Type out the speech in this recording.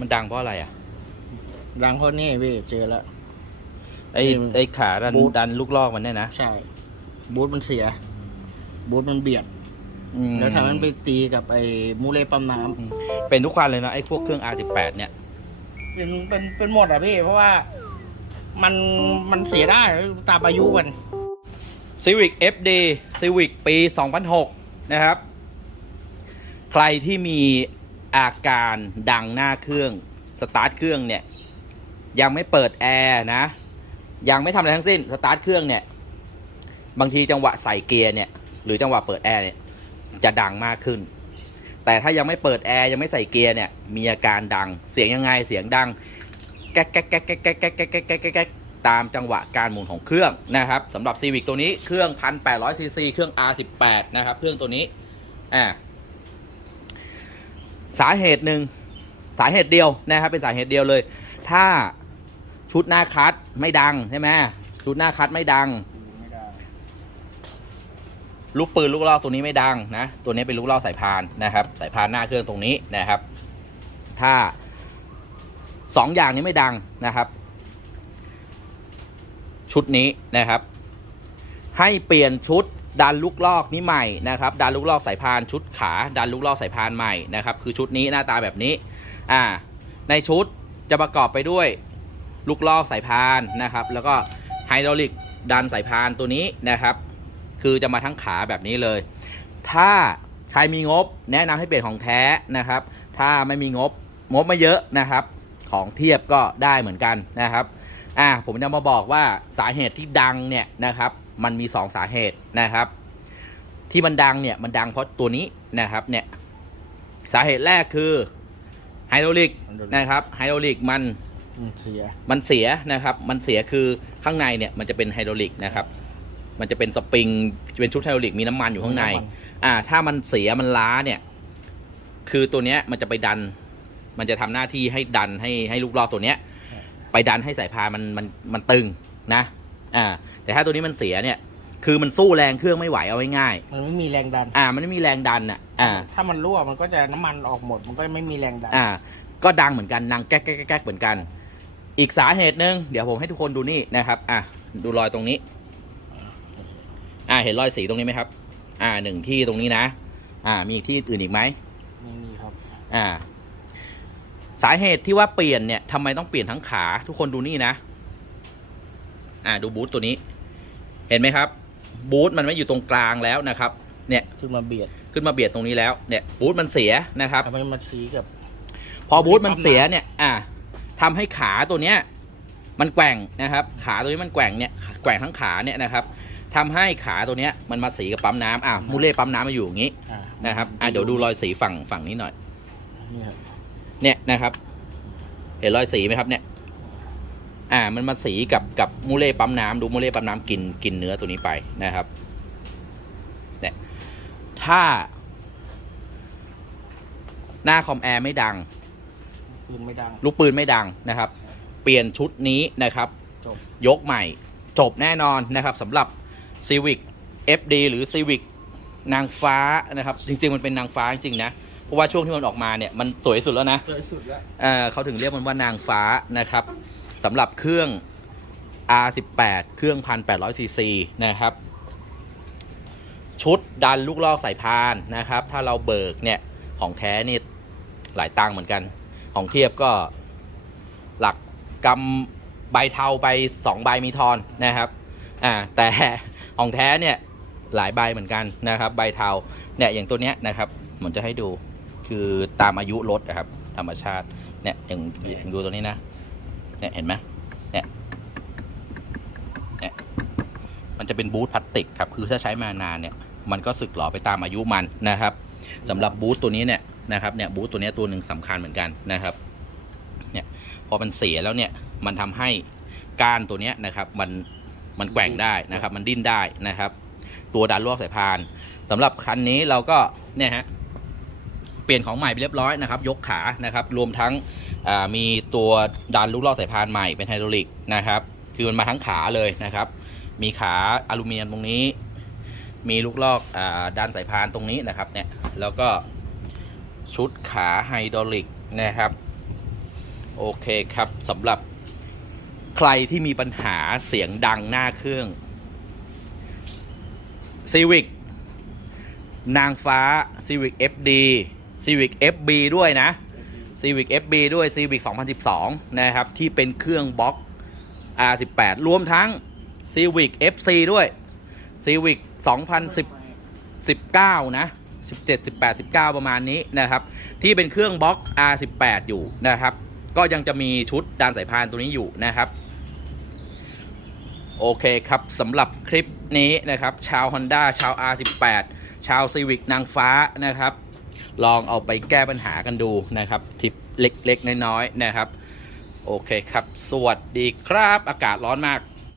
มันดังเพราะอะไรอะดังเพราะนี่พี่เจอแล้ว ไอ้อืมไอ้ขาดันบูท ดันลูกลอกมันเนี่ยนะใช่ บูทมันเสีย บูทมันเบียด อืมแล้วทำให้มันไปตีกับไอ้มูเลปั๊มน้ำ เป็นทุกคันเลยนะไอ้พวกเครื่อง R18 เนี่ย เป็นเป็นเป็นหมดอะพี่ เพราะว่ามันมันเสียได้ตามอายุมัน Civic FD Civic ปี 2006 นะครับ ใครที่มี อาการดังหน้าเครื่องสตาร์ทเครื่องเนี่ยยังไม่เปิดแอร์นะ ยังไม่ทำอะไรทั้งสิ้นสตาร์ทเครื่องเนี่ยบางทีจังหวะใส่เกียร์เนี่ยหรือจังหวะเปิดแอร์เนี่ยจะดังมากขึ้น แต่ถ้ายังไม่เปิดแอร์ยังไม่ใส่เกียร์เนี่ยมีอาการดังเสียงยังไงเสียงดังแก๊กแก๊กแก๊กแก๊กแก๊กแก๊กแก๊กแก๊กแก๊กตามจังหวะการหมุนของเครื่องนะครับสำหรับ Civic ตัวนี้เครื่อง 1,800ซีซีเครื่อง R18 นะครับเครื่องตัวนี้อ่า สาเหตุหนึ่งสาเหตุเดียวนะครับ เป็นสาเหตุเดียวเลย ถ้าชุดหน้าคัดไม่ดังใช่ไหมชุดหน้าคัดไม่ดัง ลูกปืนลูกล่อตัวนี้ไม่ดังนะ ตัวนี้เป็นลูกล่อสายพานนะครับ สายพานหน้าเครื่องตรงนี้นะครับ ถ้าสองอย่างนี้ไม่ดังนะครับ ชุดนี้นะครับ ให้เปลี่ยนชุด ดันลูกลอกนี้ใหม่นะครับดันลูกลอกสายพานชุดขาดันลูกลอกสายพานใหม่นะครับคือชุดนี้หน้าตาแบบนี้อ่าในชุดจะประกอบไปด้วยลูกลอกสายพานนะครับ แล้วก็ไฮดรอลิกดันสายพานตัวนี้นะครับ คือจะมาทั้งขาแบบนี้เลย ถ้าใครมีงบแนะนำให้เปลี่ยนของแท้นะครับ ถ้าไม่มีงบงบไม่เยอะนะครับ ของเทียบก็ได้เหมือนกันนะครับ อ่าผมจะมาบอกว่าสาเหตุที่ดังเนี่ยนะครับมันมี 2 สาเหตุนะครับ ที่มันดังเนี่ยมันดังเพราะตัวนี้นะครับเนี่ยสาเหตุแรกคือไฮดรอลิกนะครับไฮดรอลิกมันอืมเสียมันเสียนะครับ มันเสียคือข้างในเนี่ยมันจะเป็นไฮดรอลิกนะครับ มันจะเป็นสปริงเป็นชุดไฮดรอลิกมีน้ำมันอยู่ข้างใน อ่า ถ้ามันเสียมันล้าเนี่ย คือตัวเนี้ยมันจะไปดัน มันจะทำหน้าที่ให้ดันให้ให้ลูกลอกตัวเนี้ย ไปดันให้สายพานมันมันมันตึงนะอ่าแต่ถ้าตัวนี้มันเสียเนี่ย คือมันสู้แรงเครื่องไม่ไหวเอาง่ายมันไม่มีแรงดัน ๆอ่า มันไม่มีแรงดันอะอ่า ถ้ามันรั่วมันก็จะน้ำมันออกหมด มันก็ไม่มีแรงดัน อ่า ก็ดังเหมือนกันดังแก๊กแก๊กแก๊กแก๊กเหมือนกัน อีกสาเหตุหนึ่งเดี๋ยวผมให้ทุกคนดูนี่นะครับ อะดูรอยตรงนี้ อ่าเห็นรอยสีตรงนี้ไหมครับ อ่าหนึ่งที่ตรงนี้นะ อ่า มีอีกที่อื่นอีกไหม ไม่มีครับ อ่า สาเหตุที่ว่าเปลี่ยนเนี่ยทำไมต้องเปลี่ยนทั้งขา ทุกคนดูนี่นะ อ่าดูบูทตัวนี้ เห็นไหมครับ บูทมันไม่อยู่ตรงกลางแล้วนะครับ เนี่ยคือมาเบียดขึ้นมาเบียดตรงนี้แล้วเนี่ยบูทมันเสียนะครับ ทำให้มันสีกับ พอบูทมันเสียเนี่ย อ่าทำให้ขาตัวเนี้ย มันแกว่งนะครับ ขาตัวนี้มันแกว่งเนี่ยแกว่งทั้งขาเนี่ยนะครับทำให้ขาตัวเนี้ยมันมาสีกับปั๊มน้ำอะมูเล่ปั๊มน้ำมาอยู่อย่างนี้อ่านะครับ อะเดี๋ยวดูรอยสีฝั่งฝั่งนี้หน่อย นี่ครับ เนี่ยนะครับ เห็นรอยสีไหมครับเนี่ย อ่า มันมาสีกับกับมูเล่ปั๊มน้ำดูมูเล่ปั๊มน้ำกินกินเนื้อตัวนี้ไปนะครับ เนี่ย ถ้า หน้าคอมแอร์ไม่ดัง ปืนไม่ดัง ลูกปืนไม่ดังนะครับ เปลี่ยนชุดนี้นะครับจบยกใหม่ จบแน่นอนนะครับสำหรับ Civic FD หรือ Civic นางฟ้านะครับ จริง ๆ มันเป็นนางฟ้าจริง ๆ นะ เพราะว่าช่วงที่มันออกมาเนี่ยมันสวยสุดแล้วนะสวยสุดแล้วเอ่อเขาถึงเรียกมันว่านางฟ้านะครับสำหรับเครื่อง R18 เครื่อง 1,800ซีซีนะครับ ชุดดันลูกลอกสายพานนะครับ ถ้าเราเบิกเนี่ยของแท้นี่หลายตังค์เหมือนกัน ของเทียบก็หลักกำใบเทาไปสองใบมีทอนนะครับอ่าแต่ของแท้เนี่ยหลายใบเหมือนกันนะครับ ใบเทาเนี่ยอย่างตัวเนี้ยนะครับผมจะให้ดู คือตามอายุรถนะครับ ธรรมชาติเนี่ยอย่างอย่างดูตัวนี้นะเนี่ยเห็นไหมเนี่ยเนี่ยมันจะเป็นบูทพลาสติกครับคือถ้าใช้มานานเนี่ย มันก็สึกหรอไปตามอายุมันนะครับสำหรับบูทตัวนี้เนี่ยนะครับเนี่ยบูทตัวนี้ตัวหนึ่งสำคัญเหมือนกันนะครับเนี่ยพอมันเสียแล้วเนี่ยมันทำให้ก้านตัวนี้นะครับมันมันแกว่งได้นะครับ มันดิ้นได้นะครับ ตัวดันลวกสายพานสำหรับคันนี้เราก็เนี่ยฮะ ปลี่ยนของใหม่ไปเรียบร้อยนะครับยกขานะครับรวมทั้งมีตัวดันลูกลอกสายพานใหม่เป็นไฮดรอลิกนะครับคือมันมาทั้งขาเลยนะครับ มีขาอลูมิเนียมตรงนี้ มีลูกลอกอดันสายพานตรงนี้นะครับเนี่ยแล้วก็ชุดขาไฮดรอลิกนะครับโอเคครับสำหรับใครที่มีปัญหาเสียงดังหน้าเครื่อง Civic นางฟ้า Civic FD Civic FB ด้วยนะ Civic FB ด้วย Civic 2012 นะครับ ที่เป็นเครื่องบล็อก R18 รวมทั้ง Civic FC ด้วย Civic 2019 นะ 17 18 19 ประมาณนี้นะครับ ที่เป็นเครื่องบล็อก R18 อยู่นะครับ ก็ยังจะมีชุดดานสายพานตัวนี้อยู่นะครับ โอเคครับสำหรับคลิปนี้นะครับ ชาว Honda ชาว R18 ชาว Civic นางฟ้านะครับ ลองเอาไปแก้ปัญหากันดูนะครับทิปเล็กๆน้อยๆนะครับ โอเคครับ สวัสดีครับอากาศร้อนมาก